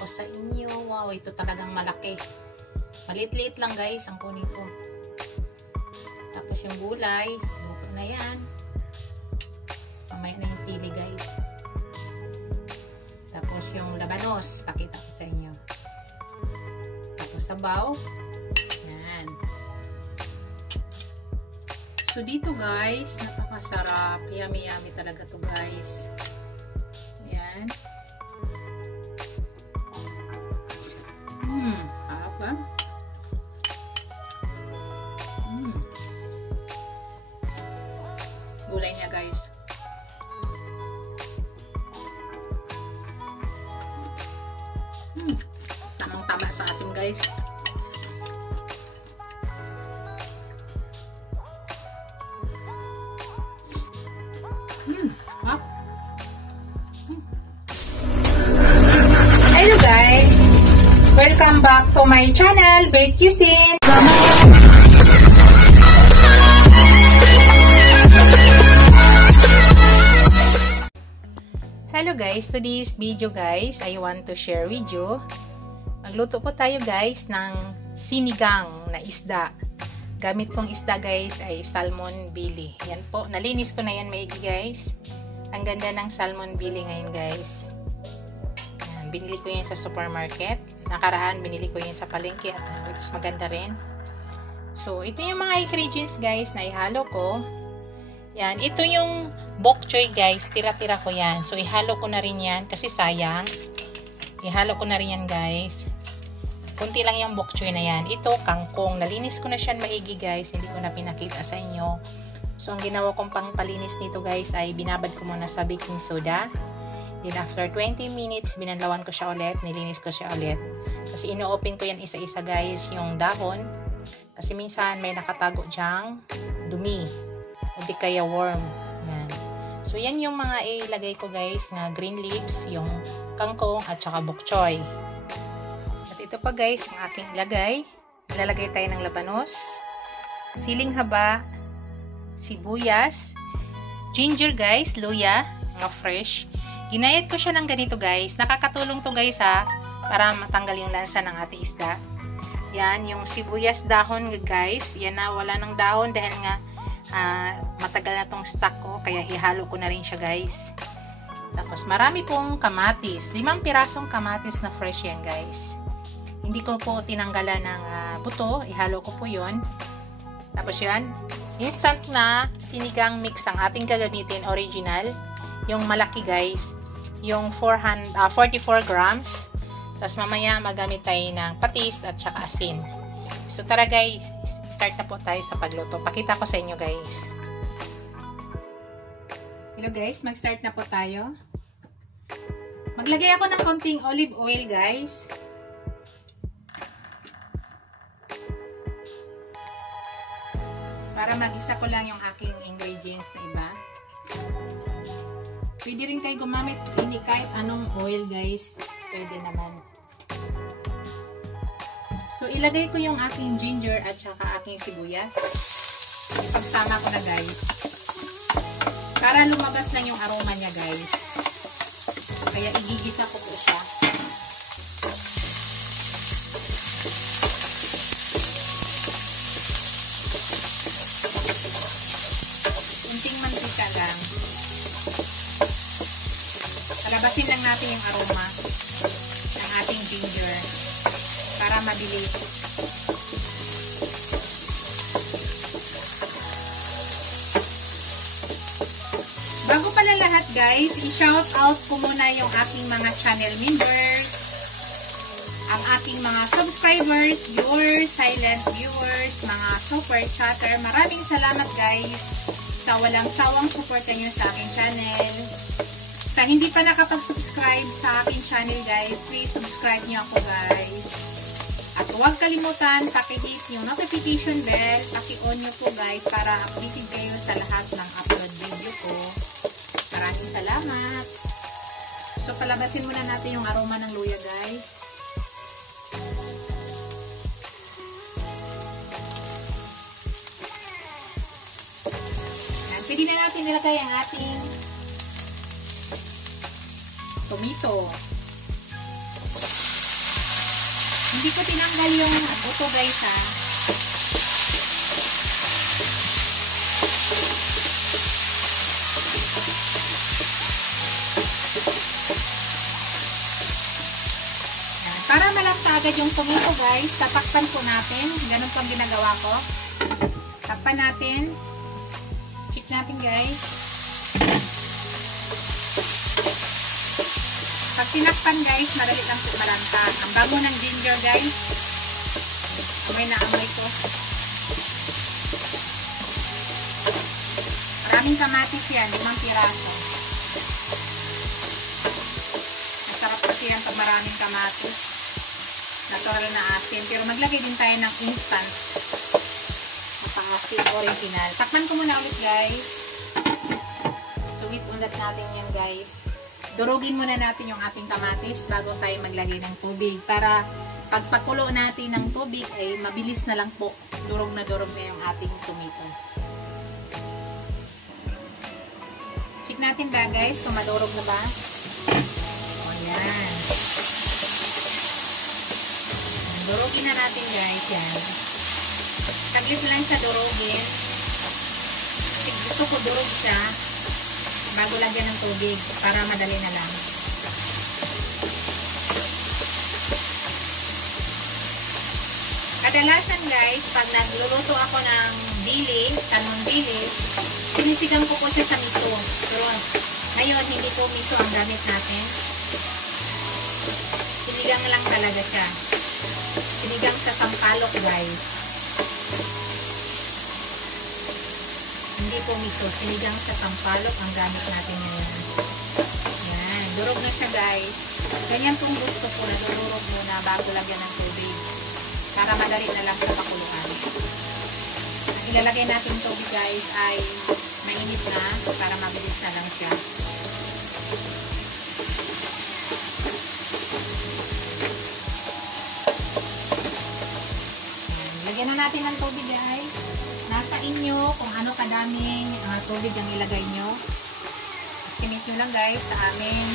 ko sa inyo. Wow, ito talagang malaki. Malit-liit lang guys ang kunin ko. Tapos yung gulay, luto na yan. Mamaya na yung sili guys. Tapos yung labanos, pakita ko sa inyo. Tapos sabaw. Yan. So dito guys, napakasarap. Yummy-yummy talaga to guys. Yan. Harap ba? Gulay niya guys. Tamang-tama sa asim guys. Hello guys! Welcome back to my channel, Bake Cuisine! Hello guys! Today's video guys, I want to share with you. Magluto po tayo guys ng sinigang na isda. Gamit kong isda guys ay salmon belly. Yan po, nalinis ko na yan maigi guys. Ang ganda ng salmon belly ngayon guys. Yan, binili ko yan sa supermarket. Nakaraan binili ko yan sa palengke at it's maganda rin. So ito yung mga ingredients guys na ihalo ko. Yan, ito yung bok choy guys, tira-tira ko yan. So ihalo ko na rin yan kasi sayang. Ihalo ko na rin yan guys. Kunti lang yung bok choy na yan. Ito kangkong, nalinis ko na siya maigi guys, hindi ko na pinakita sa inyo. So ang ginawa kong pangpalinis nito guys ay binabad ko muna sa baking soda. Then after 20 minutes, binanlawan ko siya ulit, nilinis ko siya ulit. Kasi ino-open ko yan isa-isa guys, yung dahon. Kasi minsan may nakatago dyang dumi. O di kaya worm. Yan. So yan yung mga ilagay ko guys, na green leaves, yung kangkong at saka bok choy. At ito pa guys, ang aking ilagay. Ilalagay tayo ng labanos, siling haba, sibuyas, ginger guys, luya, mga fresh. Ginayat ko siya ng ganito guys. Nakakatulong to guys ha, para matanggal yung lansa ng ating isda. Yan, yung sibuyas dahon guys. Yan na, wala ng dahon dahil nga matagal na tong stock ko. Kaya ihalo ko na rin siya guys. Tapos marami pong kamatis. 5 pirasong kamatis na fresh yan guys. Hindi ko po tinanggalan ng buto. Ihalo ko po yun. Tapos yan, instant na sinigang mix ang ating gagamitin, original. Yung malaki guys, yung 44 grams. Tapos mamaya magamit tayo ng patis at saka asin. So tara guys, start na po tayo sa pagluto. Pakita ko sa inyo guys. Hello guys, mag-start na po tayo. Maglagay ako ng konting olive oil guys. Para mag-isa ko lang yung aking ingredients na iba. Pwede rin kayo gumamit hindi kahit anong oil guys. Pwede naman. So ilagay ko yung aking ginger at saka aking sibuyas. Pagsama ko na guys. Para lumabas lang yung aroma niya guys. Kaya igigisa ko po siya. Kunting mantika lang. Palabasin lang natin yung aroma ng ating ginger para mabilis. Bago pala lahat guys, i-shout out ko muna yung aking mga channel members, ang aking mga subscribers, viewers, silent viewers, mga super chatter. Maraming salamat guys sa walang sawang suporta nyo sa aking channel. Sa hindi pa nakapag-subscribe sa aking channel guys, please subscribe nyo ako guys. At huwag kalimutan, paki-hit yung notification bell, paki-on nyo po guys para updated kayo sa lahat ng upload video ko. Maraming salamat. So palabasin muna natin yung aroma ng luya guys. Pwede na natin ilagay ang ating tomato. Hindi ko tinanggal yung buto guys ha. Para malapsa agad yung tomato guys, tatakpan po natin. Ganun po ang ginagawa ko. Takpan natin. Check natin guys. Pag tinakpan guys, madali lang po malanta. Ang bago ng ginger guys. Amoy na amoy ko. Maraming kamatis yan, 5 piraso. Masarap kasi yan pag maraming kamatis. Natural na asin. Pero maglagay din tayo ng instant. Mapang-asin original. Takpan ko muna ulit guys. Sweet ulit natin yan guys. Durugin muna natin yung ating kamatis bago tayo maglagay ng tubig. Para pag pakulo natin ng tubig ay mabilis na lang po. Durog na yung ating tomato. Check natin ba guys kung madurog na ba. O yan. Durugin na natin guys, yan. Taglit lang siya durugin. Gusto ko durog siya bago lagyan ng tubig para madali na lang. Kadalasan guys, pag nagluluto ako ng bili, tanong bili, sinisigang ko siya sa miso. Pero ngayon, hindi po miso ang gamit natin. Sinigang lang talaga siya. Sinigang sa sampalok guys. Hindi po miso. Sinigang sa sampalok ang gamit natin ngayon. Yan. Durog na siya guys. Ganyan pong gusto ko na durog muna bago lagyan ng tubig. Para madali na lang sa pakuluan. Ang ilalagay natin tubig guys ay mainit na para mabilis na lang siya. Lagyan na natin ng tubig guys. Nasa inyo kung ano kadaming tubig ang ilagay nyo. Estimate nyo lang guys sa amin.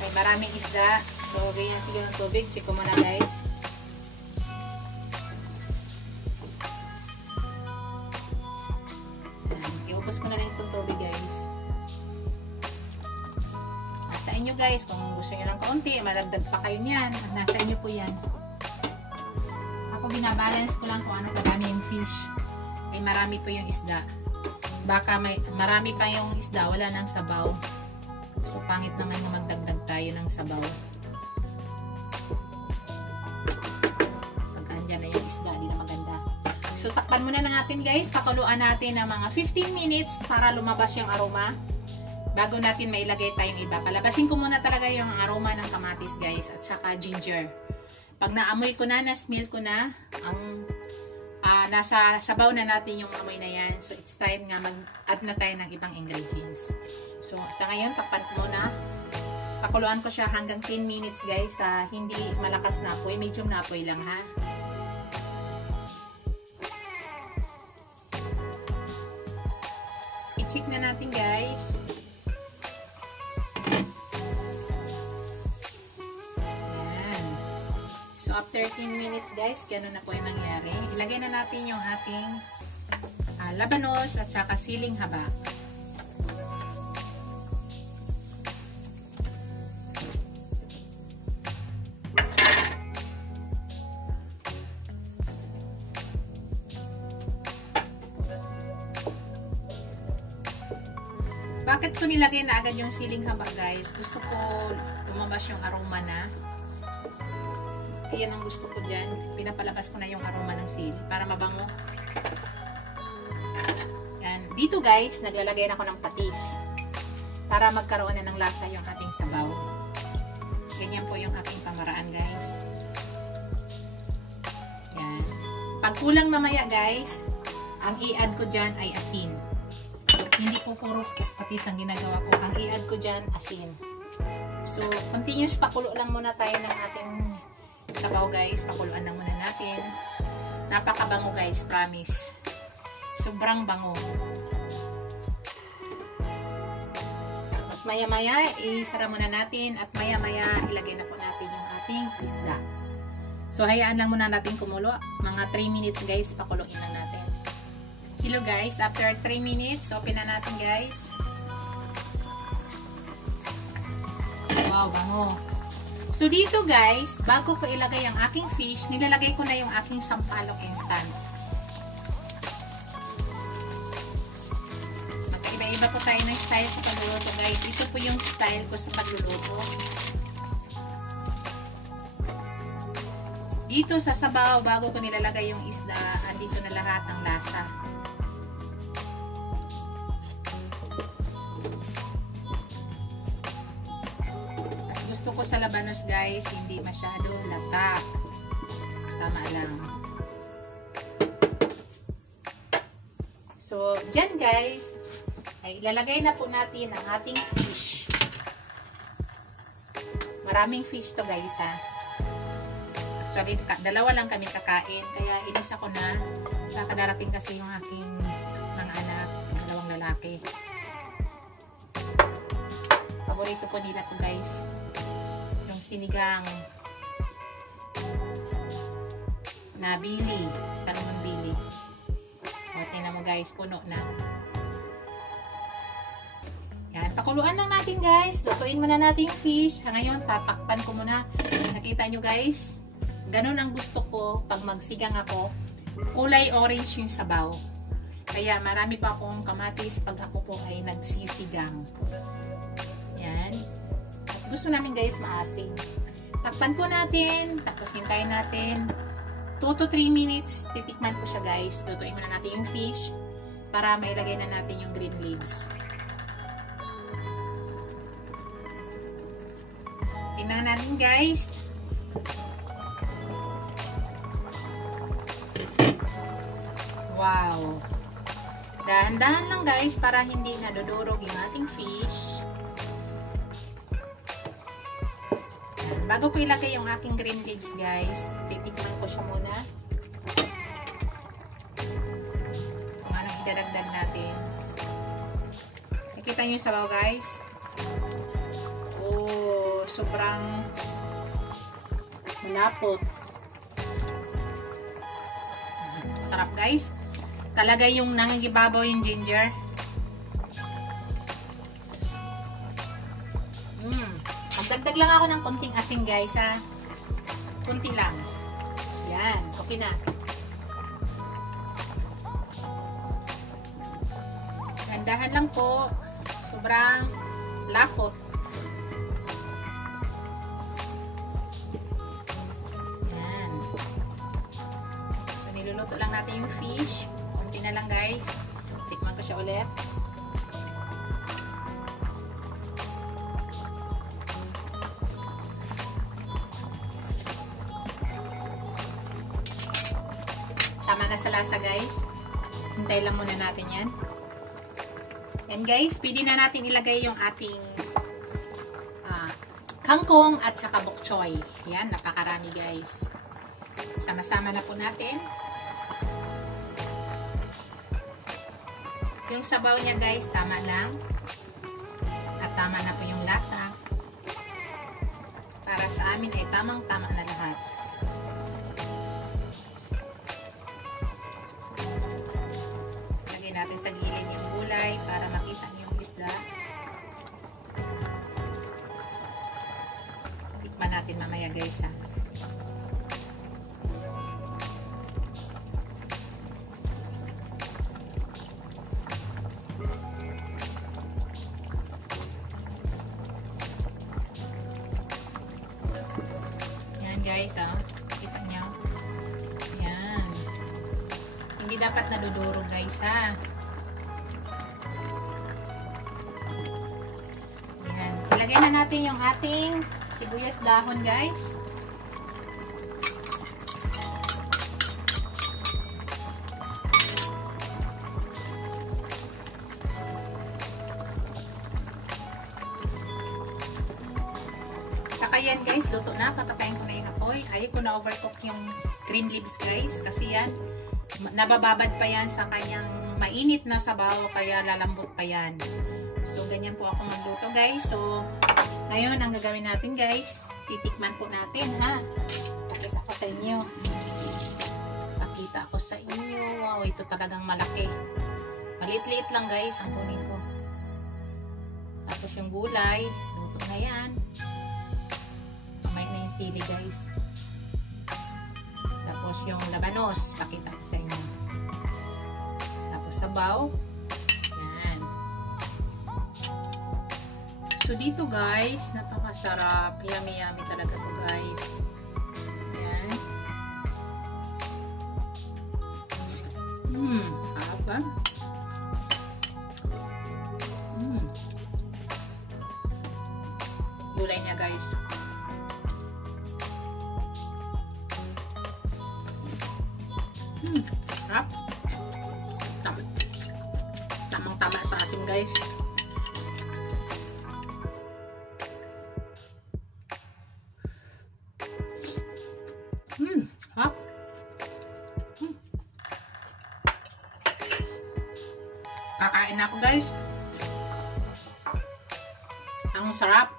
May maraming isda. So, ganyan siguro ng tubig. Check ko muna guys. Iubos ko na lang itong tubig guys. Nasa inyo guys. Kung gusto nyo ng kaunti, malagdag pa kayo niyan. Nasa inyo po yan. Ako binabalance ko lang kung ano kadami yung fish. Ay marami po yung isda. Baka marami pa yung isda, wala nang sabaw. So pangit naman na magdagdag tayo ng sabaw. Pag andyan na yung isda, di na maganda. So takpan muna na natin guys. Pakuluan natin ng mga 15 minutes para lumabas yung aroma. Bago natin mailagay tayong iba. Palabasin ko muna talaga yung aroma ng kamatis guys at saka ginger. Pag naamoy ko na, na-smell ko na, nasa sabaw na natin yung amoy na yan. So, it's time nga mag-add na tayo ng ibang ingredients. So, sa ngayon, takpan ko muna. Pakuluan ko siya hanggang 10 minutes, guys. Hindi malakas na apoy. Medium na apoy lang, ha. I-check na natin, guys. So, after 10 minutes guys, gano'n na po yung nangyari. Ilagay na natin yung ating labanos at saka siling haba. Bakit ko nilagay na agad yung siling haba guys? Gusto ko lumabas yung aroma na. Ayan ang gusto ko dyan. Pinapalabas ko na yung aroma ng sili para mabango. Yan. Dito guys, naglalagay na ako ng patis para magkaroon na ng lasa yung ating sabaw. Ganyan po yung ating pamaraan guys. Yan. Pag kulang mamaya guys, ang i-add ko dyan ay asin. Hindi po puro patis ang ginagawa ko. Ang i-add ko dyan, asin. So, continuous pakulo lang muna tayo ng ating sabaw guys, pakuluan lang muna natin. Napakabango guys, promise. Sobrang bango. Tapos maya-maya, isara muna natin at maya-maya ilagay na po natin yung ating isda. So, hayaan lang muna natin kumulo. Mga 3 minutes guys, pakuluin lang natin. Hello guys, after 3 minutes, open na natin guys. Wow, bango. So, dito guys, bago ko ilagay ang aking fish, nilalagay ko na yung aking sampalok instant. Magkaiba-iba po tayo ng style sa pagluluto guys. Ito po yung style ko sa pagluluto. Dito sa sabaw, bago ko nilalagay yung isda, andito na lahat ng lasa. Gusto ko sa labanos guys, hindi masyado lata. Tama lang. So, dyan guys, ay ilalagay na po natin ang ating fish. Maraming fish to guys ha. Actually, dalawa lang kami kakain. Kaya inisa ko na. Kakadarating kasi yung aking mga anak. Dalawang lalaki. Paborito po nila to guys. Sinigang na bili, salmon bili. O, tingnan mo guys, puno na. Yan, pakuluan lang natin guys. Lutuin muna natin yung fish. Ngayon, tatakpan ko muna. Nakita nyo guys, ganun ang gusto ko pag magsigang ako. Kulay orange yung sabaw. Kaya marami pa akong kamatis pag ako po ay nagsisigang. Yan. Gusto namin guys maasim. Takpan po natin, tapos hintayin natin 2 to 3 minutes. Titikman po siya guys. Lutuin muna natin yung fish para mailagay na natin yung green leaves. Tingnan natin guys. Wow! Dahan-dahan lang guys para hindi nadudurog yung ating fish. Bago ko ilagay yung aking green leaves guys, titikman ko siya muna. Kung anong idadagdag natin. Nakita nyo yung sabaw guys? Oh, sobrang malapot. Sarap guys. Talaga yung nangigibabaw yung ginger. Dagdag lang ako ng konting asin guys ha. Kunti lang. Yan. Okay na. Gandahan lang po. Sobrang lapot. Yan. So niluluto lang natin yung fish. Kunti na lang guys. Tikman ko siya ulit. Tama na sa lasa guys. Hintay lang muna natin yan. And guys, pwede na natin ilagay yung ating kangkong at saka bok choy. Yan, napakarami guys. Sama-sama na po natin. Yung sabaw niya guys, tama lang. At tama na po yung lasa. Para sa amin ay tamang-tama na lahat. Natin sa gilid yung gulay para makita niyo yung isda. Tikman natin mamaya guys ha. Yan guys ha. Kita niyo. Yan. Hindi dapat nadudurog guys ha. Ayan. Ilagay na natin yung ating sibuyas dahon guys. Tsaka yan guys, luto na. Papatayin ko na yung apoy. Ayaw ko na overcook yung green leaves guys. Kasi yan, nabababad pa yan sa kanyang mainit na sabaw. Kaya lalambot pa yan. So, ganyan po ako magluto, guys. So, ngayon, ang gagawin natin, guys, titikman po natin, ha? Pakita ko sa inyo. Pakita ko sa inyo. Wow, ito talagang malaki. Maliit-liit lang, guys, ang kunin ko. Tapos yung gulay, luto na yan. Kamay na yung sili, guys. Tapos yung labanos, pakita ko sa inyo. Tapos sabaw. Yan. So dito, guys, napakasarap. Yummy-yummy talaga to, guys. Yan. Harap ba? Gulay niya, guys. Sarap. Tamang-tama sa asim, guys. Sarap. Kakain na ako, guys. Ang sarap.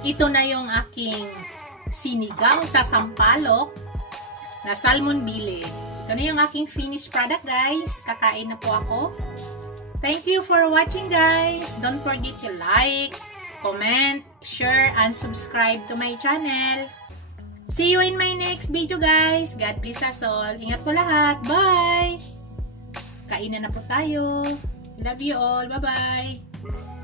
Ito na yung aking sinigang sa sampalok na salmon bile. Ito na yung aking finished product, guys. Kakain na po ako. Thank you for watching, guys. Don't forget to like, comment, share, and subscribe to my channel. See you in my next video, guys. God bless us all. Ingat po lahat. Bye! Kainan na po tayo. Love you all. Bye-bye!